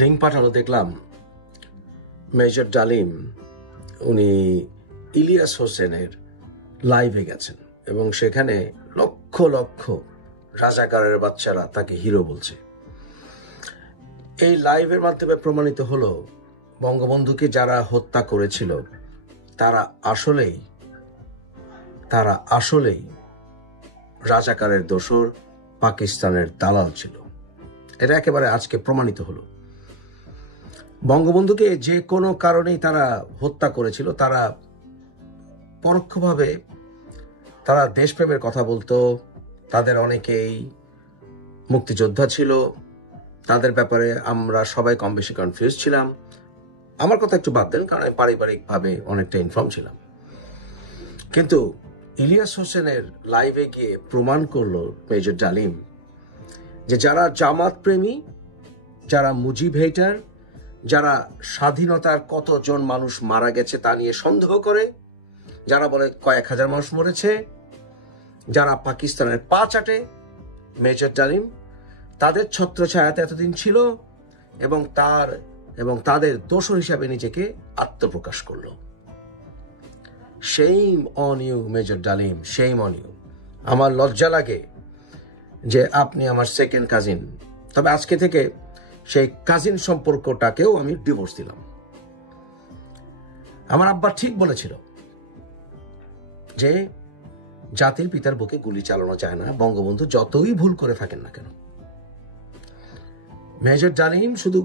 Link পাঠানো দেখলাম major ডালিম উনি ইলিয়াস হোসেনের লাইভে গেছেন এবং সেখানে লক্ষ লক্ষ রাজাকারের বাচ্চারা তাকে হিরো বলছে। এই লাইভের মাধ্যমে প্রমাণিত হলো বঙ্গবন্ধুকে যারা হত্যা করেছিল তারা আসলেই রাজাকারের দোসর, পাকিস্তানের দালাল ছিল। এটা একেবারে আজকে প্রমাণিত হলো। বঙ্গবন্ধুকে যে কোনো কারণেই তারা হত্যা করেছিল, তারা পরোক্ষভাবে তারা দেশপ্রেমের কথা বলতো। তাদের অনেকেই মুক্তিযোদ্ধা ছিল, তাদের ব্যাপারে আমরা সবাই কম বেশি কনফিউজ ছিলাম। আমার কথা একটু বাদ দেন, কারণ আমি পারিবারিকভাবে অনেকটা ইনফর্ম ছিলাম। কিন্তু ইলিয়াস হোসেনের লাইভে গিয়ে প্রমাণ করলো মেজর ডালিম যে যারা জামাত প্রেমী, যারা মুজিব হেটার, যারা স্বাধীনতার কতজন মানুষ মারা গেছে তা নিয়ে সন্দেহ করে, যারা বলে কয়েক হাজার মানুষ মরেছে, যারা পাকিস্তানের পা চাটে, মেজর ডালিম তাদের ছত্রছায়াতে এতদিন ছিল এবং তাদের দোসর হিসাবে নিজেকে আত্মপ্রকাশ করল। শেম অন ইউ মেজর ডালিম, শেম অন ইউ। আমার লজ্জা লাগে যে আপনি আমার সেকেন্ড কাজিন, তবে আজকে থেকে সেই কাজিন সম্পর্কটাকেও আমি ডিভোর্স দিলাম। আমার আব্বা ঠিক বলেছিল যে জাতির পিতার বুকে গুলি চালানো যায় না, বঙ্গবন্ধু যতই ভুল করে থাকেন না কেন। মেজর ডালিম শুধু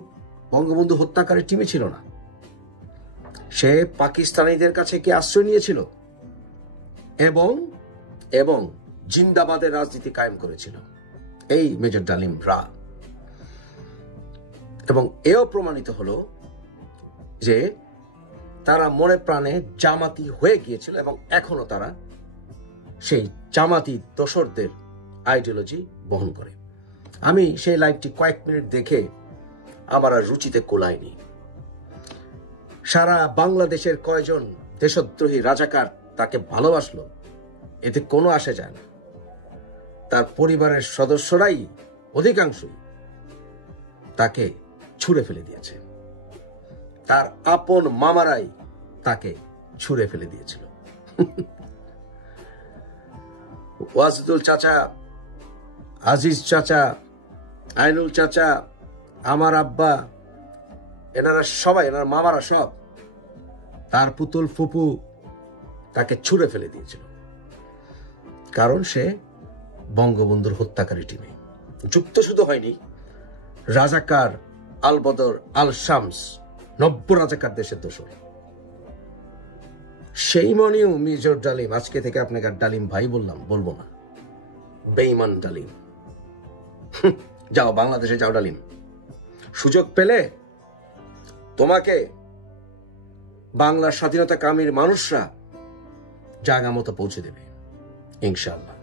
বঙ্গবন্ধু হত্যাকারী টিমে ছিল না, সে পাকিস্তানিদের কাছে কি আশ্রয় নিয়েছিল এবং জিন্দাবাদের রাজনীতি কায়েম করেছিল এই মেজর ডালিম রা। এবং এও প্রমাণিত হলো যে তারা মনে প্রাণে জামাতি হয়ে গিয়েছিল এবং এখনো তারা সেই জামাতি দোসরদের আইডিওলজি বহন করে। আমি সেই লাইভটি কয়েক মিনিট দেখে আমার আর রুচিতে কোলায়নি। সারা বাংলাদেশের কয়জন দেশদ্রোহী রাজাকার তাকে ভালোবাসলো এতে কোনো আসে যায় না। তার পরিবারের সদস্যরাই অধিকাংশই তাকে ছুঁড়ে ফেলে দিয়েছে, তার আপন মামারাই তাকে ছুঁড়ে ফেলে দিয়েছিল। ওয়াজিদুল চাচা, আজিজ চাচা, আইনুল চাচা, আমার আব্বা, এনারা সবাই, এনার মামারা সব, তার পুতুল ফুপু তাকে ছুঁড়ে ফেলে দিয়েছিল, কারণ সে বঙ্গবন্ধুর হত্যাকারী টিমে যুক্ত। শুধু হয়নি, রাজাকার আল বদর, আল শামস, 90 রাজাকার দেশের দোসর। সেই মনেও মেজর ডালিম, আজকে থেকে আপনাকে ডালিম ভাই বলবো না, বেঈমান ডালিম। যাও বাংলাদেশে যাও ডালিম, সুযোগ পেলে তোমাকে বাংলার স্বাধীনতা কামীর মানুষরা জায়গা মতো পৌঁছে দেবে ইনশাআল্লাহ।